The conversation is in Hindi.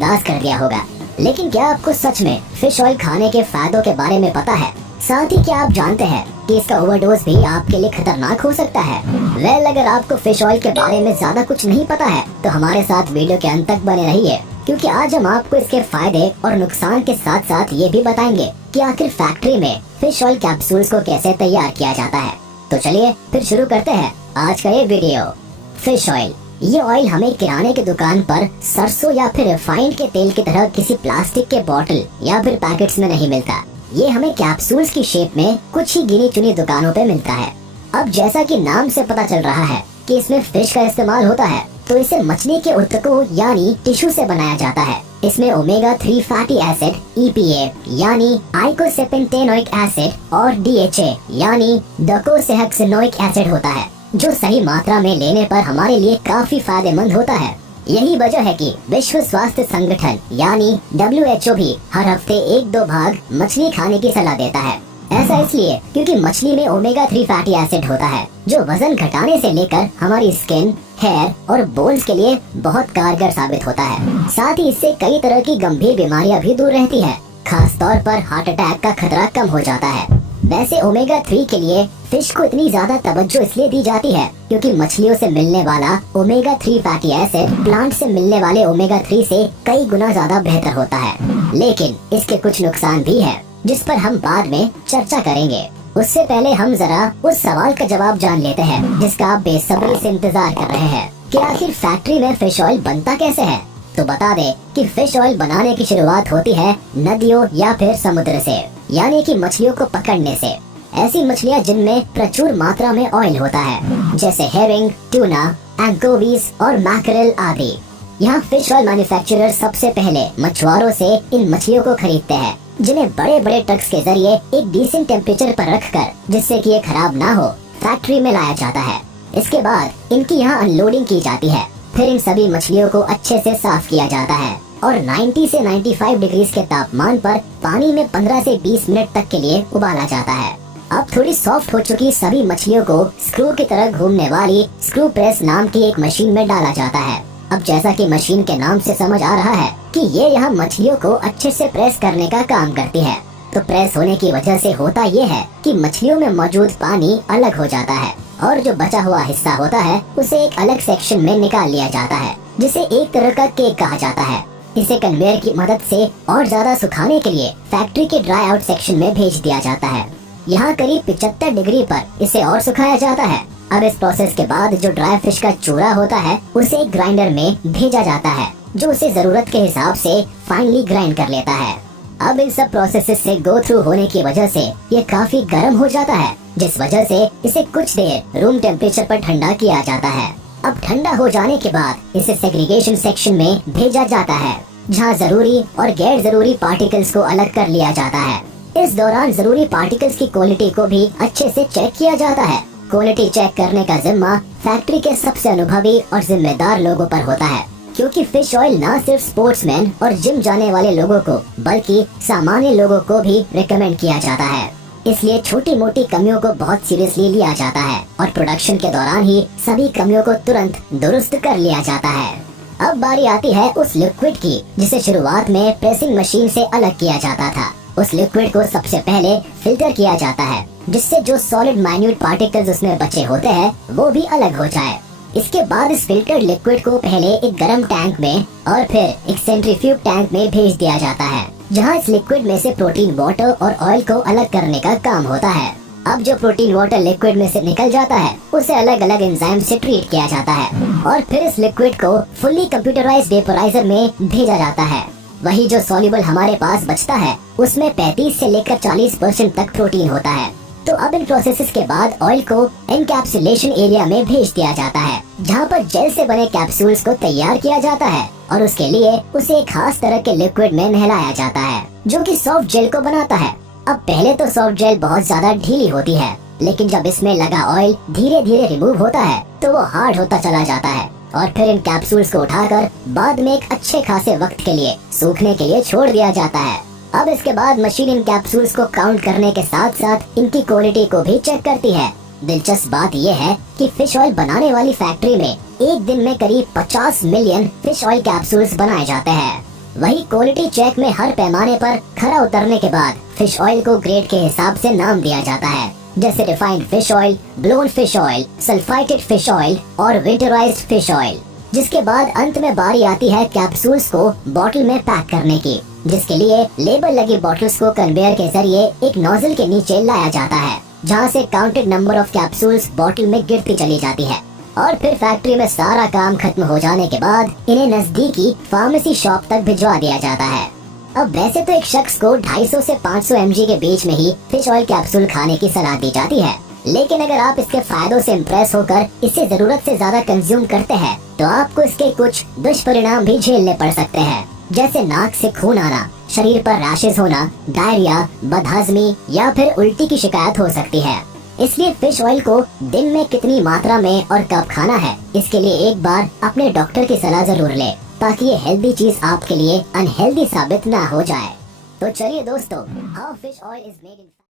नजरअंदाज कर दिया होगा। लेकिन क्या आपको सच में फिश ऑयल खाने के फायदों के बारे में पता है? साथ ही क्या आप जानते हैं कि इसका ओवरडोज भी आपके लिए खतरनाक हो सकता है? वेल, अगर आपको फिश ऑयल के बारे में ज्यादा कुछ नहीं पता है तो हमारे साथ वीडियो के अंत तक बने रहिए, क्योंकि आज हम आपको इसके फायदे और नुकसान के साथ साथ ये भी बताएंगे कि आखिर फैक्ट्री में फिश ऑयल कैप्सूल्स को कैसे तैयार किया जाता है। तो चलिए फिर शुरू करते हैं आज का ये वीडियो। फिश ऑयल, ये ऑयल हमें किराने की दुकान पर सरसों या फिर रिफाइंड के तेल की तरह किसी प्लास्टिक के बॉटल या फिर पैकेट्स में नहीं मिलता। ये हमें कैप्सूल्स की शेप में कुछ ही गिनी चुनी दुकानों पे मिलता है। अब जैसा कि नाम से पता चल रहा है कि इसमें फिश का इस्तेमाल होता है, तो इसे मछली के ऊतकों यानी टिश्यू से बनाया जाता है। इसमें ओमेगा 3 फैटी एसिड EPA यानी आइकोसेपेंटेनोइक एसिड और DHA यानी डोकोसेहेक्सेनोइक एसिड होता है, जो सही मात्रा में लेने पर हमारे लिए काफी फायदेमंद होता है। यही वजह है कि विश्व स्वास्थ्य संगठन यानी WHO भी हर हफ्ते 1-2 भाग मछली खाने की सलाह देता है। ऐसा इसलिए क्योंकि मछली में ओमेगा 3 फैटी एसिड होता है, जो वजन घटाने से लेकर हमारी स्किन, हेयर और बोन्स के लिए बहुत कारगर साबित होता है। साथ ही इससे कई तरह की गंभीर बीमारियां भी दूर रहती है। खास तौर पर हार्ट अटैक का खतरा कम हो जाता है। वैसे ओमेगा 3 के लिए फिश को इतनी ज्यादा तवज्जो इसलिए दी जाती है क्योंकि मछलियों से मिलने वाला ओमेगा 3 फैटी एसिड प्लांट से मिलने वाले ओमेगा 3 से कई गुना ज्यादा बेहतर होता है। लेकिन इसके कुछ नुकसान भी है, जिस पर हम बाद में चर्चा करेंगे। उससे पहले हम जरा उस सवाल का जवाब जान लेते हैं जिसका आप बेसब्री से इंतजार कर रहे हैं कि आखिर फैक्ट्री में फिश ऑयल बनता कैसे है। तो बता दे कि फिश ऑयल बनाने की शुरुआत होती है नदियों या फिर समुद्र से, यानी कि मछलियों को पकड़ने से। ऐसी मछलियाँ जिनमें प्रचुर मात्रा में ऑयल होता है, जैसे हेरिंग, ट्यूना, एंकोवीज और मैकरेल आदि। यहाँ फिश ऑयल मैन्युफैक्चरर सबसे पहले मछुआरों से इन मछलियों को खरीदते हैं, जिन्हें बड़े बड़े ट्रक्स के जरिए एक डिसेंट टेम्परेचर पर रखकर, जिससे कि ये खराब ना हो, फैक्ट्री में लाया जाता है। इसके बाद इनकी यहाँ अनलोडिंग की जाती है। फिर इन सभी मछलियों को अच्छे से साफ किया जाता है और 90 से 95 डिग्री के तापमान पर पानी में 15 से 20 मिनट तक के लिए उबाला जाता है। अब थोड़ी सॉफ्ट हो चुकी सभी मछलियों को स्क्रू की तरह घूमने वाली स्क्रू प्रेस नाम की एक मशीन में डाला जाता है। अब जैसा कि मशीन के नाम से समझ आ रहा है कि ये यहाँ मछलियों को अच्छे से प्रेस करने का काम करती है। तो प्रेस होने की वजह से होता ये है कि मछलियों में मौजूद पानी अलग हो जाता है और जो बचा हुआ हिस्सा होता है उसे एक अलग सेक्शन में निकाल लिया जाता है, जिसे एक तरह का केक कहा जाता है। इसे कन्वेयर की मदद से और ज्यादा सुखाने के लिए फैक्ट्री के ड्राई आउट सेक्शन में भेज दिया जाता है। यहाँ करीब 75 डिग्री पर इसे और सुखाया जाता है। अब इस प्रोसेस के बाद जो ड्राई फिश का चूरा होता है उसे एक ग्राइंडर में भेजा जाता है, जो उसे जरूरत के हिसाब से फाइनली ग्राइंड कर लेता है। अब इन सब प्रोसेसेस से गो थ्रू होने की वजह से ये काफी गर्म हो जाता है, जिस वजह से इसे कुछ देर रूम टेम्परेचर पर ठंडा किया जाता है। अब ठंडा हो जाने के बाद इसे सेग्रीगेशन सेक्शन में भेजा जाता है, जहाँ जरूरी और गैर जरूरी पार्टिकल्स को अलग कर लिया जाता है। इस दौरान जरूरी पार्टिकल्स की क्वालिटी को भी अच्छे से चेक किया जाता है। क्वालिटी चेक करने का जिम्मा फैक्ट्री के सबसे अनुभवी और जिम्मेदार लोगों पर होता है, क्योंकि फिश ऑयल न सिर्फ स्पोर्ट्समैन और जिम जाने वाले लोगों को बल्कि सामान्य लोगों को भी रिकमेंड किया जाता है। इसलिए छोटी मोटी कमियों को बहुत सीरियसली लिया जाता है और प्रोडक्शन के दौरान ही सभी कमियों को तुरंत दुरुस्त कर लिया जाता है। अब बारी आती है उस लिक्विड की जिसे शुरुआत में प्रेसिंग मशीन से अलग किया जाता था। उस लिक्विड को सबसे पहले फिल्टर किया जाता है, जिससे जो सॉलिड माइन्यूट पार्टिकल्स उसमें बचे होते हैं वो भी अलग हो जाए। इसके बाद इस फिल्टर लिक्विड को पहले एक गर्म टैंक में और फिर एक सेंट्रीफ्यूज टैंक में भेज दिया जाता है, जहां इस लिक्विड में से प्रोटीन वाटर और ऑयल को अलग करने का काम होता है। अब जो प्रोटीन वाटर लिक्विड में से निकल जाता है उसे अलग अलग एंजाइम से ट्रीट किया जाता है और फिर इस लिक्विड को फुल्ली कंप्यूटराइज्ड वेपोराइजर में भेजा जाता है। वही जो सॉल्युबल हमारे पास बचता है उसमें 35 से लेकर 40% तक प्रोटीन होता है। तो अब इन प्रोसेसेस के बाद ऑयल को एनकैप्सुलेशन एरिया में भेज दिया जाता है, जहाँ पर जेल से बने कैप्सूल्स को तैयार किया जाता है और उसके लिए उसे एक खास तरह के लिक्विड में नहलाया जाता है, जो कि सॉफ्ट जेल को बनाता है। अब पहले तो सॉफ्ट जेल बहुत ज्यादा ढीली होती है, लेकिन जब इसमें लगा ऑयल धीरे धीरे रिमूव होता है तो वो हार्ड होता चला जाता है और फिर इन कैप्सूल्स को उठाकर बाद में एक अच्छे खासे वक्त के लिए सूखने के लिए छोड़ दिया जाता है। अब इसके बाद मशीन इन कैप्सूल्स को काउंट करने के साथ साथ इनकी क्वालिटी को भी चेक करती है। दिलचस्प बात यह है कि फिश ऑयल बनाने वाली फैक्ट्री में एक दिन में करीब 50 मिलियन फिश ऑयल कैप्सूल्स बनाए जाते हैं। वही क्वालिटी चेक में हर पैमाने पर खरा उतरने के बाद फिश ऑयल को ग्रेड के हिसाब से नाम दिया जाता है, जैसे refined fish oil, blown fish oil, sulphited fish oil और विंटराइज्ड फिश ऑयल। जिसके बाद अंत में बारी आती है कैप्सूल्स को बॉटल में पैक करने की, जिसके लिए लेबल लगी बॉटल्स को कन्वेयर के जरिए एक नोजल के नीचे लाया जाता है, जहां से counted number of capsules bottle में गिरती चली जाती है और फिर फैक्ट्री में सारा काम खत्म हो जाने के बाद इन्हें नजदीकी फार्मेसी शॉप तक भिजवा दिया जाता है। अब वैसे तो एक शख्स को 250 से 500 mg के बीच में ही फिश ऑयल कैप्सूल खाने की सलाह दी जाती है, लेकिन अगर आप इसके फायदों से इम्प्रेस होकर इसे जरूरत से ज्यादा कंज्यूम करते हैं तो आपको इसके कुछ दुष्परिणाम भी झेलने पड़ सकते हैं, जैसे नाक से खून आना, शरीर पर रैशेज होना, डायरिया, बदहजमी या फिर उल्टी की शिकायत हो सकती है। इसलिए फिश ऑयल को दिन में कितनी मात्रा में और कब खाना है, इसके लिए एक बार अपने डॉक्टर की सलाह जरूर ले, ताकि ये हेल्दी चीज आपके लिए अनहेल्दी साबित ना हो जाए। तो चलिए दोस्तों, how fish oil is made in